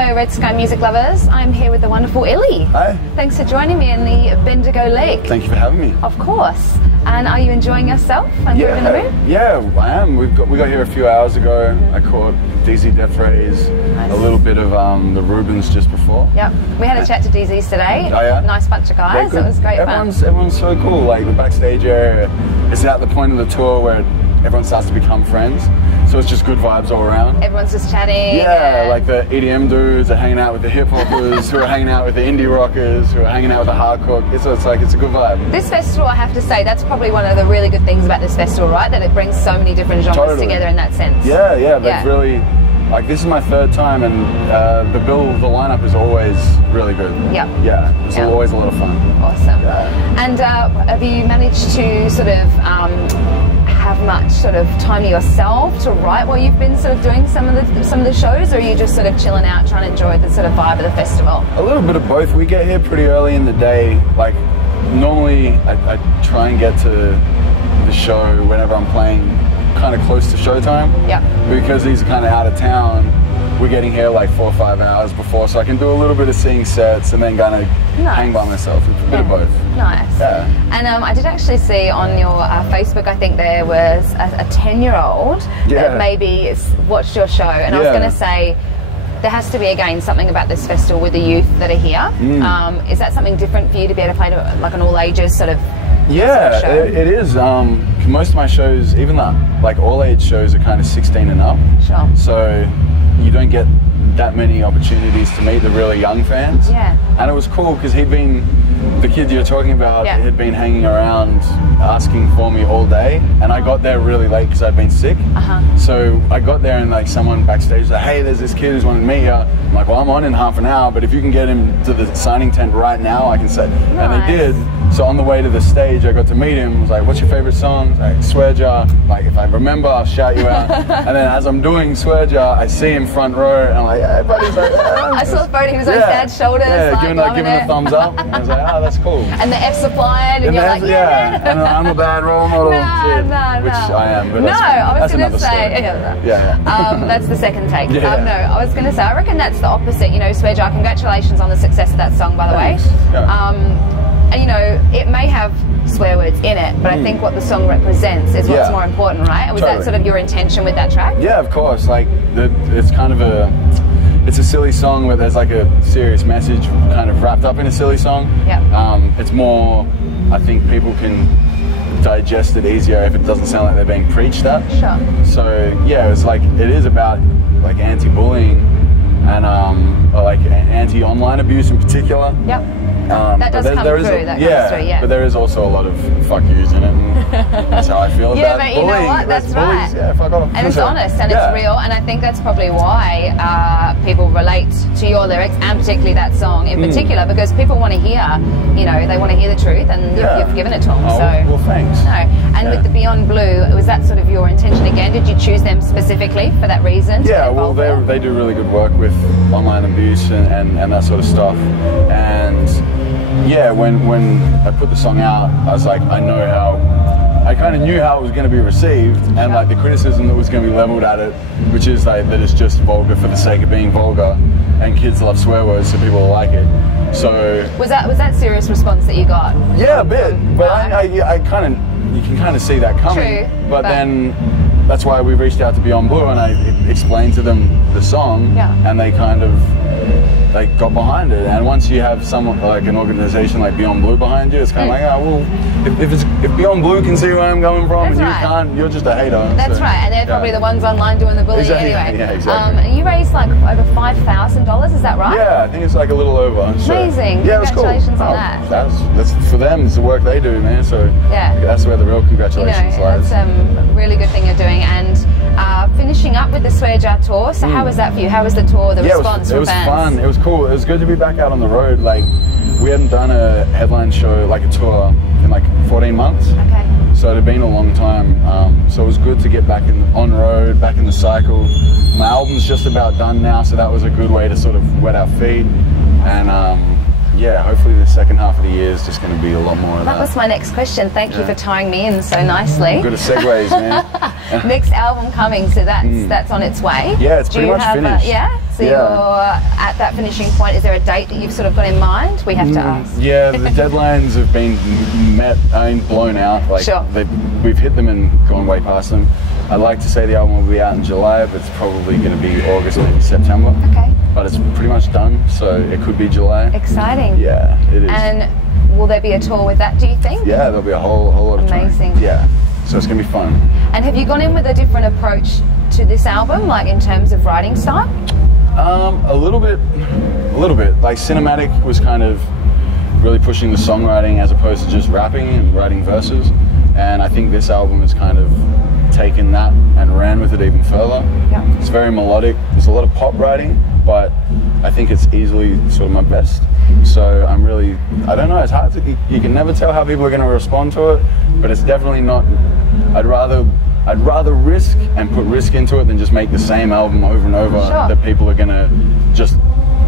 Hello Red Sky music lovers, I'm here with the wonderful Illy. Hi. Thanks for joining me in the Bendigo Lake. Thank you for having me. Of course. And are you enjoying yourself on Groovin The Moo? Yeah, I am. We got here a few hours ago. I caught DZ Death Rays, a little bit of the Rubens just before. Yep. We had a chat to DZ's today. Oh yeah? Nice bunch of guys. Yeah, it was great fun. Everyone's so cool. Like the backstage area is at the point of the tour where everyone starts to become friends. So it's just good vibes all around. Everyone's just chatting. Yeah, like the EDM dudes are hanging out with the hip hoppers, who are hanging out with the indie rockers, who are hanging out with the hardcore. It's a good vibe. This festival, I have to say, that's probably one of the really good things about this festival, right? That it brings so many different genres together in that sense. Yeah, they've really, like this is my third time, and the lineup is always really good. Yeah, it's always a lot of fun. Awesome. Yeah. And have you managed to sort of have much sort of time to yourself to write while you've been sort of doing some of the shows, or are you just sort of chilling out trying to enjoy the sort of vibe of the festival? A little bit of both. We get here pretty early in the day. Like normally I try and get to the show whenever I'm playing kind of close to showtime. Yeah. Because these are kind of out of town, we're getting here like 4 or 5 hours before, so I can do a little bit of seeing sets and then kind of hang by myself. It's a bit of both. Nice. Yeah. And I did actually see on your Facebook, I think there was a 10-year-old that maybe watched your show, and I was going to say, there has to be, again, something about this festival with the youth that are here. Is that something different for you to be able to play to like an all ages sort of show? It is. Most of my shows, even like all age shows, are kind of 16 and up. Sure. So you don't get that many opportunities to meet the really young fans. Yeah. And it was cool because the kid you're talking about, had been hanging around asking for me all day, and I got there really late because I'd been sick. So I got there and like someone backstage was like, hey, there's this kid who's wanting to meet you. I'm like, well, I'm on in half an hour, but if you can get him to the signing tent right now, I can say. And they did. So on the way to the stage, I got to meet him. I was like, what's your favorite song? Like, Swear Jar. Like, if I remember, I'll shout you out. And then as I'm doing Swear Jar, I see him front row, and I'm like, hey, buddy. He's like, I saw the photo. He was on Dad's shoulders. Yeah, giving a thumbs up. And I was like, oh, that's cool. And the F's applied, and you're like, and I'm a bad role model. No. Which I am. But I was going to say, that's the second take. Yeah. No, I was going to say, I reckon that's the opposite. You know, Swear Jar, congratulations on the success of that song, by the way. And you know, it may have swear words in it, but I think what the song represents is what's more important, right? Was that sort of your intention with that track? Yeah, of course. Like, it's kind of it's a silly song where there's like a serious message kind of wrapped up in a silly song. It's more, I think people can digest it easier if it doesn't sound like they're being preached at. Sure. So yeah, it's like, it is about like anti-bullying and like anti-online abuse in particular. That does come through. But there is also a lot of fuck yous in it. And that's how I feel about but bullying. You know what? That's right. Yeah, fuck off. And it's honest and it's real, and I think that's probably why people relate to your lyrics, and particularly that song in particular, because people want to hear, you know, they want to hear the truth, and you've given it to them. Well, thanks. And with the Beyond Blue, was that sort of your intention again? Did you choose them specifically for that reason? Yeah, well, they do really good work with online abuse and that sort of stuff. And yeah, when I put the song out, I was like, I kind of knew how it was going to be received, and like the criticism that was going to be leveled at it, which is like that it's just vulgar for the sake of being vulgar, and kids love swear words, so people like it. So was that serious response that you got? Yeah, a bit, but you can kind of see that coming. True, but then that's why we reached out to Beyond Blue, and I explained to them the song, and they kind of got behind it. And once you have someone like an organization like Beyond Blue behind you, it's kind of like, oh well, if Beyond Blue can see where I'm going from, and you can't, you're just a hater. That's right, and they're probably the ones online doing the bullying anyway. Yeah, exactly. You raised like over $5,000, is that right? Yeah, I think it's like a little over. Amazing. Yeah, it was cool. Congratulations on that. That's for them. It's the work they do, man. So that's where the real congratulations lies. That's a really good thing you're doing. And finishing up with the Swear Jar tour. So how was that for you? How was the tour? The response from fans? It was fun. It was cool. It was good to be back out on the road. Like, we hadn't done a headline show, like a tour, in like 14 months. Okay. So it had been a long time. So it was good to get back on road, back in the cycle. My album's just about done now, so that was a good way to sort of wet our feet. And yeah, hopefully the second half of the year is just going to be a lot more of that. That was my next question. Thank you for tying me in so nicely. Good at segues, man. Next album coming, so that's on its way. Yeah, it's pretty much finished. So you're at that finishing point. Is there a date that you've sort of got in mind? We have to ask. Yeah, the deadlines have been met, blown out. Like, we've hit them and gone way past them. I'd like to say the album will be out in July, but it's probably going to be August, maybe September. Okay. But it's pretty much done, so it could be July. Exciting. Yeah, it is. And will there be a tour with that, do you think? Yeah, there'll be a whole lot of touring. Amazing. Yeah, so it's going to be fun. And have you gone in with a different approach to this album, like in terms of writing style? A little bit. Like Cinematic was kind of really pushing the songwriting as opposed to just rapping and writing verses. And I think this album has kind of taken that and ran with it even further. Yeah. It's very melodic. There's a lot of pop writing, but I think it's easily sort of my best. So I'm really, I don't know, it's hard to, you can never tell how people are going to respond to it, but it's definitely not, I'd rather risk and put risk into it than just make the same album over and over that people are going to just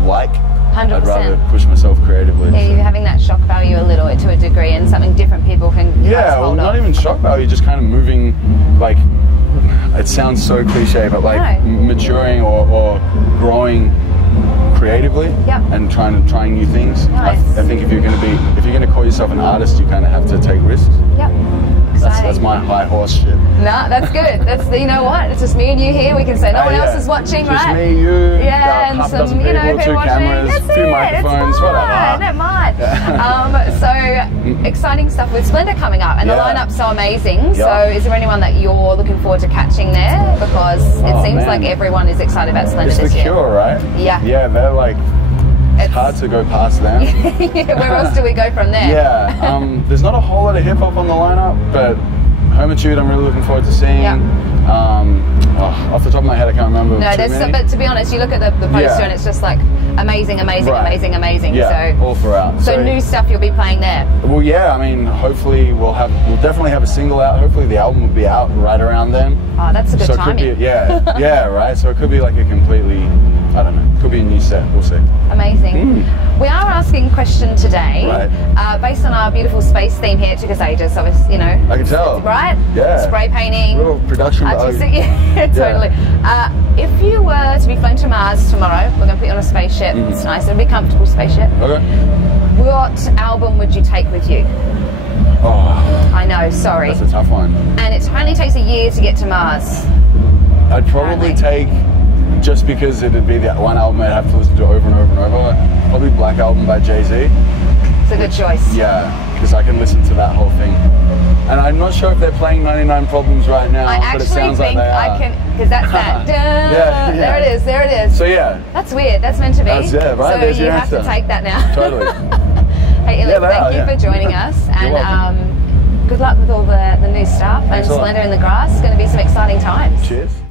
like. 100%. I'd rather push myself creatively. Yeah, you're having that shock value a little to a degree, and something different people can well, not even shock value, just kind of moving, like, it sounds so cliche, but like maturing or growing creatively and trying new things. Nice. I think if you're going to call yourself an artist, you kind of have to take risks. That's my high horse shit. Nah, that's good. That's, you know what? It's just me and you here. We can say no one else is watching, just right? Just me, you, and half some, dozen people, two cameras, that's two microphones, whatever. Don't mind. So exciting stuff with Splendour coming up, and the lineup's so amazing. So is there anyone that you're looking forward to catching there? Because it seems like everyone is excited about Splendour this year. It's The Cure, right? Yeah. Yeah, they're like. It's hard to go past them. Where else do we go from there? Yeah, there's not a whole lot of hip hop on the lineup, but Hermitude I'm really looking forward to seeing. Off the top of my head I can't remember. No, but to be honest, you look at the poster and it's just like amazing. Yeah, so all throughout. So new stuff you'll be playing there. Well, yeah, I mean, hopefully we'll definitely have a single out. Hopefully the album will be out right around then. Oh, that's a good timing. It could be, yeah, right. So it could be like a completely, I don't know, could be a new set. We'll see. Amazing. We are asking a question today, based on our beautiful space theme here. It took us ages, so you know. I can tell. Right? Yeah. Spray painting. Little production. Totally. If you were to be flown to Mars tomorrow, we're going to put you on a spaceship. It's nice. It'll be a comfortable spaceship. Okay. What album would you take with you? Oh. I know, sorry. That's a tough one. And it only takes a year to get to Mars. I'd probably take, just because it'd be the one album I'd have to listen to over and over and over, probably Black Album by Jay-Z. It's a good choice. Yeah, because I can listen to that whole thing. And I'm not sure if they're playing 99 Problems right now, but it sounds like they are. I can, because that's that. There it is. So yeah. That's weird, that's meant to be. Right, so you have to take that now. Totally. Hey Illy, thank you for joining us, and good luck with all the new stuff. And Splendour in the Grass. It's going to be some exciting times. Cheers.